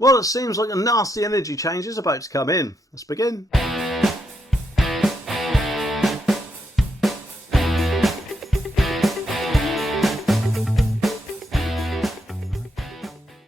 Well, it seems like a nasty energy change is about to come in. Let's begin.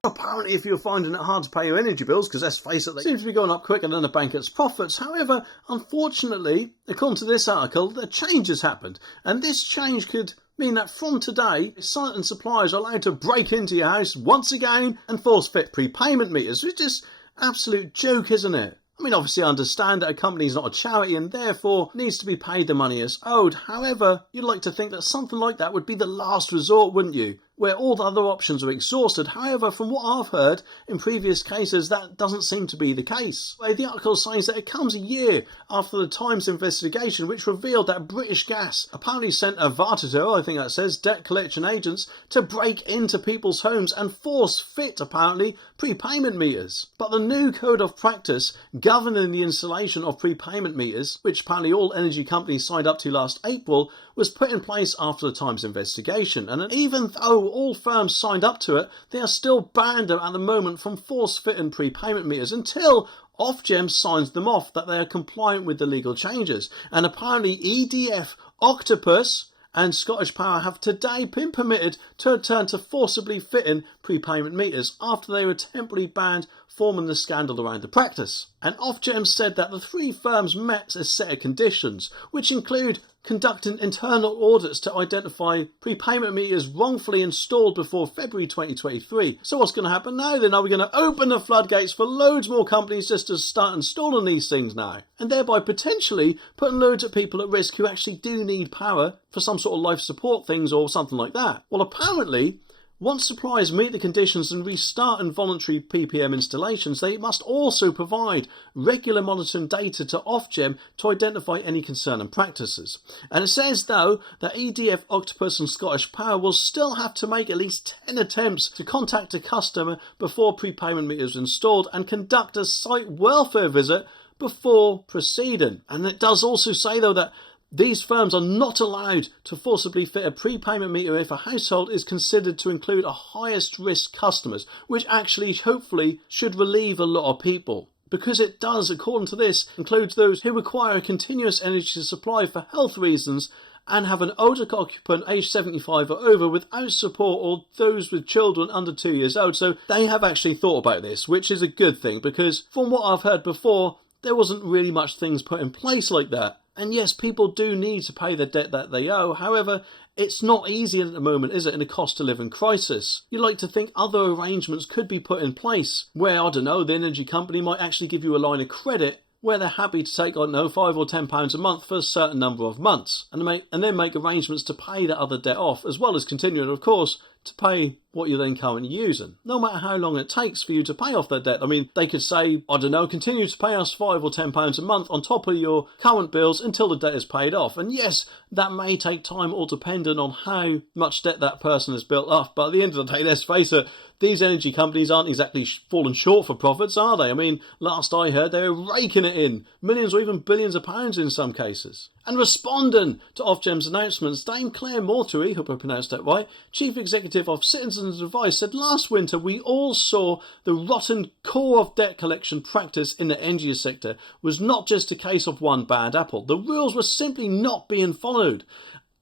Apparently, if you're finding it hard to pay your energy bills, because let's face it, they seem to be going up quicker than a bank gets profits. However, unfortunately, according to this article, a change has happened. And this change could mean that from today, silent suppliers are allowed to break into your house once again and force fit prepayment meters, which is absolute joke, isn't it? I mean, obviously I understand that a company is not a charity and therefore needs to be paid the money as owed. However, you'd like to think that something like that would be the last resort, wouldn't you? Where all the other options are exhausted. However, from what I've heard in previous cases, that doesn't seem to be the case. The article says that it comes a year after the Times investigation, which revealed that British Gas apparently sent a Vartitor, I think that says, debt collection agents to break into people's homes and force fit, apparently, prepayment meters. But the new code of practice governing the installation of prepayment meters, which apparently all energy companies signed up to last April, was put in place after the Times investigation. And even though all firms signed up to it, they are still banned at the moment from force-fitting prepayment meters until Ofgem signs them off that they are compliant with the legal changes. And apparently EDF, Octopus and Scottish Power have today been permitted to return to forcibly fitting prepayment meters after they were temporarily banned forming the scandal around the practice. And Ofgem said that the three firms met a set of conditions, which include conducting internal audits to identify prepayment meters wrongfully installed before February 2023. So what's going to happen now then? Are we going to open the floodgates for loads more companies just to start installing these things now? And thereby potentially putting loads of people at risk who actually do need power for some sort of life support things or something like that. Well, apparently, once suppliers meet the conditions and restart involuntary PPM installations, they must also provide regular monitoring data to Ofgem to identify any concerning practices. And it says, though, that EDF, Octopus and Scottish Power will still have to make at least 10 attempts to contact a customer before prepayment meters are installed and conduct a site welfare visit before proceeding. And it does also say, though, that these firms are not allowed to forcibly fit a prepayment meter if a household is considered to include a highest risk customers, which actually hopefully should relieve a lot of people. Because it does, according to this, includes those who require a continuous energy supply for health reasons and have an older occupant aged 75 or over without support, or those with children under 2 years old. So they have actually thought about this, which is a good thing, because from what I've heard before, there wasn't really much things put in place like that. And yes, people do need to pay the debt that they owe. However, it's not easy at the moment, is it, in a cost of living crisis? You'd like to think other arrangements could be put in place where, I don't know, the energy company might actually give you a line of credit where they're happy to take, I don't know, £5 or £10 a month for a certain number of months and then make arrangements to pay that other debt off, as well as continuing, of course, to pay what you're then currently using, no matter how long it takes for you to pay off that debt. I mean, they could say, I don't know, continue to pay us £5 or £10 a month on top of your current bills until the debt is paid off. And yes, that may take time, all depending on how much debt that person has built up. But at the end of the day, let's face it, these energy companies aren't exactly falling short for profits, are they? I mean, last I heard, they were raking it in, millions or even billions of pounds in some cases. And responding to Ofgem's announcements, Dame Claire Mortuary, hope I pronounced that right, Chief Executive of Citizens Advice, said last winter we all saw the rotten core of debt collection practice in the energy sector was not just a case of one bad apple. The rules were simply not being followed.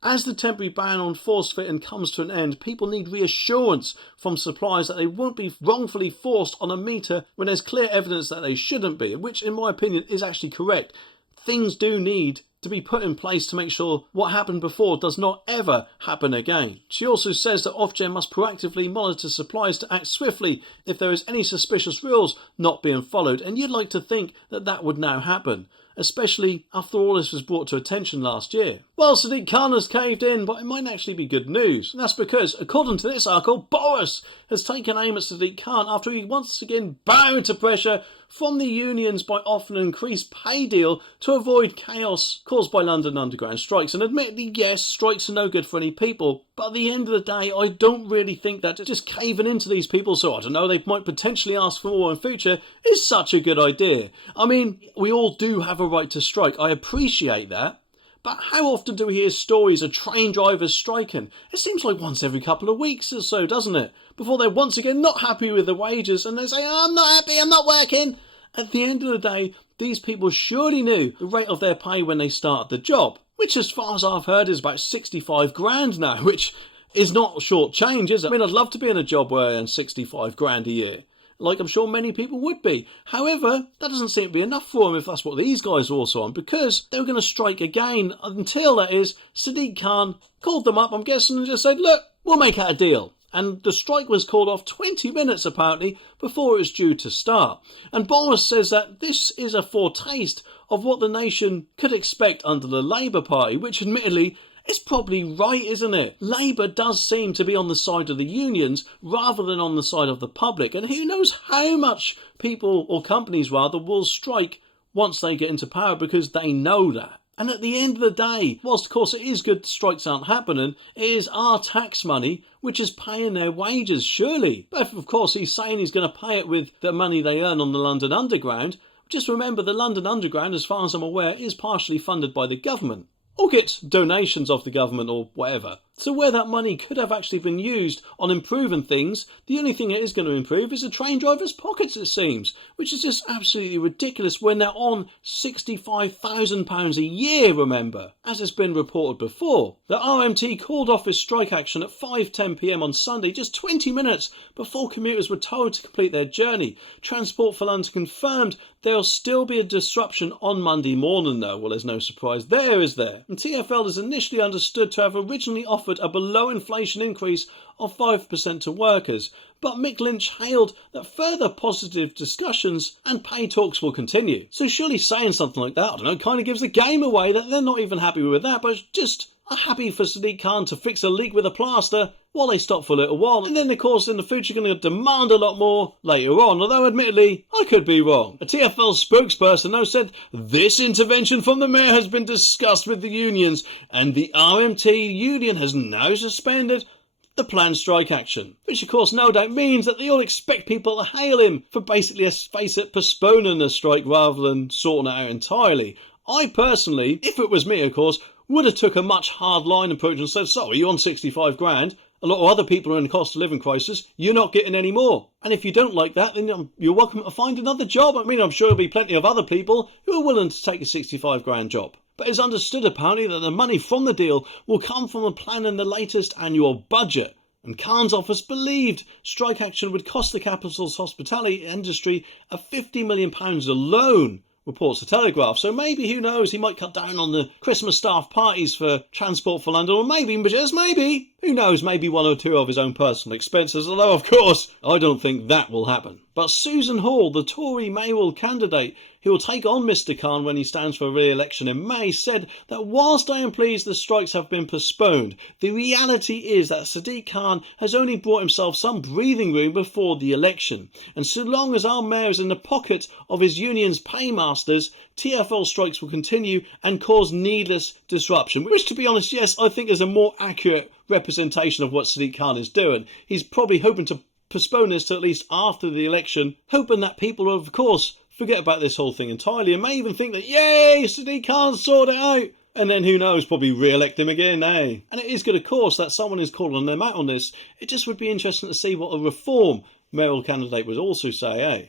As the temporary ban on force fitting comes to an end, people need reassurance from suppliers that they won't be wrongfully forced on a meter when there's clear evidence that they shouldn't be, which in my opinion is actually correct. Things do need to be put in place to make sure what happened before does not ever happen again. She also says that Ofgem must proactively monitor suppliers to act swiftly if there is any suspicious rules not being followed, and you'd like to think that that would now happen, especially after all this was brought to attention last year. Well, Sadiq Khan has caved in, but it might actually be good news. And that's because, according to this article, Boris has taken aim at Sadiq Khan after he once again bowed to pressure from the unions by offering an increased pay deal to avoid chaos caused by London Underground strikes. And admittedly, yes, strikes are no good for any people, but at the end of the day, I don't really think that just caving into these people, so I don't know, they might potentially ask for more in future, is such a good idea. I mean, we all do have a right to strike, I appreciate that. But how often do we hear stories of train drivers striking? It seems like once every couple of weeks or so, doesn't it? before they're once again not happy with the wages and they say, oh, I'm not happy, I'm not working. At the end of the day, these people surely knew the rate of their pay when they started the job, which as far as I've heard is about 65 grand now, which is not short change, is it? I mean, I'd love to be in a job where I earn 65 grand a year, like I'm sure many people would be. However, that doesn't seem to be enough for them if that's what these guys are also on, because they were going to strike again until, that is, Sadiq Khan called them up, I'm guessing, and just said, look, we'll make out a deal. And the strike was called off 20 minutes, apparently, before it was due to start. And Boris says that this is a foretaste of what the nation could expect under the Labour Party, which admittedly is probably right, isn't it? Labour does seem to be on the side of the unions rather than on the side of the public. And who knows how much people, or companies rather, will strike once they get into power, because they know that. And at the end of the day, whilst of course it is good strikes aren't happening, it is our tax money which is paying their wages, surely. But if, of course, he's saying he's going to pay it with the money they earn on the London Underground, just remember the London Underground, as far as I'm aware, is partially funded by the government, or gets donations of the government or whatever. So where that money could have actually been used on improving things, the only thing it is going to improve is the train drivers' pockets, it seems, which is just absolutely ridiculous when they're on £65,000 a year, remember, as has been reported before. The RMT called off its strike action at 5:10 p.m. on Sunday, just 20 minutes before commuters were told to complete their journey. Transport for London confirmed there'll still be a disruption on Monday morning, though. Well, there's no surprise there, is there? And TfL is initially understood to have originally offered a below-inflation increase of 5% to workers, but Mick Lynch hailed that further positive discussions and pay talks will continue. So surely saying something like that, I don't know, kind of gives the game away that they're not even happy with that, but just are happy for Sadiq Khan to fix a leak with a plaster while they stop for a little while, and then of course in the future going to demand a lot more later on, although admittedly I could be wrong. A TfL spokesperson though said this intervention from the mayor has been discussed with the unions and the RMT union has now suspended the planned strike action, which of course no doubt means that they all expect people to hail him for basically, let's face it, postponing the strike rather than sorting it out entirely. I personally, if it was me of course, would have took a much hard-line approach and said, so, are you on 65 grand? A lot of other people are in a cost of living crisis. You're not getting any more. And if you don't like that, then you're welcome to find another job. I mean, I'm sure there'll be plenty of other people who are willing to take a 65 grand job. But it's understood apparently that the money from the deal will come from a plan in the latest annual budget. And Khan's office believed strike action would cost the capital's hospitality industry a £50 million alone, reports the Telegraph. So maybe, who knows, he might cut down on the Christmas staff parties for Transport for London, or maybe, just maybe, who knows, maybe one or two of his own personal expenses, although of course I don't think that will happen. But Susan Hall, the Tory mayoral candidate who will take on Mr Khan when he stands for re-election in May, said that whilst I am pleased the strikes have been postponed, the reality is that Sadiq Khan has only brought himself some breathing room before the election. And so long as our mayor is in the pocket of his union's paymasters, TfL strikes will continue and cause needless disruption. Which, to be honest, yes, I think is a more accurate representation of what Sadiq Khan is doing. He's probably hoping to postpone this to at least after the election, hoping that people will, of course, forget about this whole thing entirely and may even think that, yay, Sadiq Khan sorted it out. And then, who knows, probably re-elect him again, eh? And it is good, of course, that someone is calling them out on this. It just would be interesting to see what a reform mayoral candidate would also say, eh?